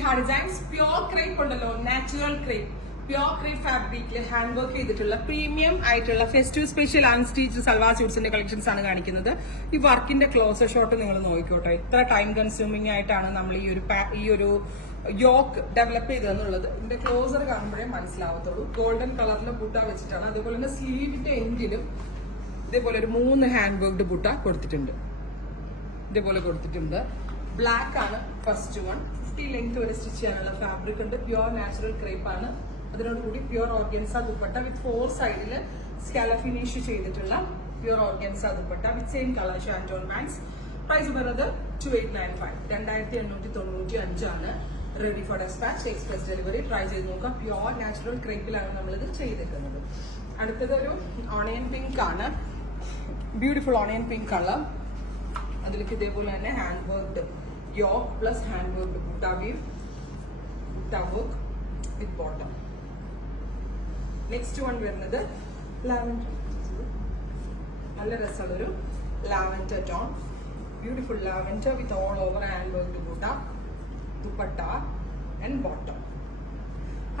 Sriha Designs pure crepe ഉണ്ടല്ലോ, natural crepe, pure crepe fabricൽ hand work ചെയ്തിട്ടുള്ള premium ആയിട്ടുള്ള ഫെസ്റ്റീവ് സ്പെഷ്യൽ അൺസ്റ്റിച്ച് സൽവാർ സ്യൂട്ട്സിന്റെ കളക്ഷൻസ് ആണ് കാണിക്കുന്നത്. ഈ വർക്കിന്റെ ക്ലോസർ ഷോട്ട് നിങ്ങൾ നോക്കിക്കോട്ടെ, ഇത്ര ടൈം കൺസ്യൂമിംഗ് ആയിട്ടാണ് നമ്മൾ ഈ ഒരു യോക്ക് ഡെവലപ്പ് ചെയ്തതെന്നുള്ളത് ഇതിന്റെ ക്ലോസർ കാണുമ്പോഴേ മനസ്സിലാവത്തുള്ളൂ. ഗോൾഡൻ കളറിലെ ബുട്ട വെച്ചിട്ടാണ്. അതുപോലെ തന്നെ സ്ലീവിന്റെ എൻഡിലും ഇതേപോലെ ഒരു 3 ഹാൻഡ് വർക്ക്ഡ് ബുട്ട കൊടുത്തിട്ടുണ്ട്. ഇതേപോലെ കൊടുത്തിട്ടുണ്ട്. ബ്ലാക്ക് ആണ് ഫസ്റ്റ് വൺ. 50 ലെങ്ത് വരെ സ്റ്റിച്ച് ചെയ്യാനുള്ള ഫാബ്രിക് ഉണ്ട്. പ്യുവർ നാച്ചുറൽ ക്രേപ്പ് ആണ്. അതിനോടുകൂടി പ്യുവർ ഓർഗൻസ ദുപ്പട്ട വിത്ത് 4 സൈഡിൽ സ്കാല ഫിനിഷ് ചെയ്തിട്ടുള്ള pure organza dupatta with same colour shantoon bands. Price വരുന്നത് 2895, 2895 ആണ്. Ready for despatch, express delivery. Try ചെയ്ത് നോക്കാം. പ്യുവർ നാച്ചുറൽ ക്രേപ്പിലാണ് നമ്മളിത് ചെയ്തിരിക്കുന്നത്. അടുത്തത് ഒരു ഓണിയൻ പിങ്ക് ആണ്. Beautiful onion pink colour. അതിലേക്ക് ഇതേപോലെ തന്നെ hand worked yoke plus hand worked butta work with bottom. Next one വരുന്നത് ലാവൻഡർ. നല്ല രസമുള്ളൊരു lavender tone. Beautiful lavender with all over hand worked butta, dupatta and bottom.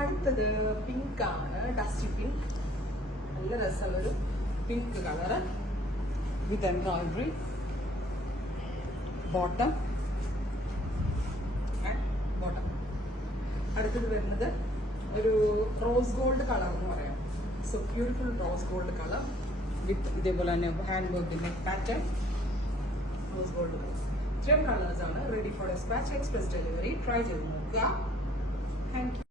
അടുത്തത് പിങ്ക് ആണ്, ഡസ്റ്റി പിങ്ക്. നല്ല രസമുള്ളൊരു pink colour with embroidery, bottom. അടുത്തത് വരുന്നത് ഒരു റോസ് ഗോൾഡ് കളർ എന്ന് പറയാം. So beautiful rose gold colour with ഇതേപോലെ തന്നെ ഹാൻഡ് വർക്കിന്റെ പാറ്റേൺ, റോസ് ഗോൾഡ് കളർ. ഇത്രയും കളേഴ്സ് ആണ്. Ready for despatch, express delivery. Try ചെയ്ത് നോക്കുക. Thank you.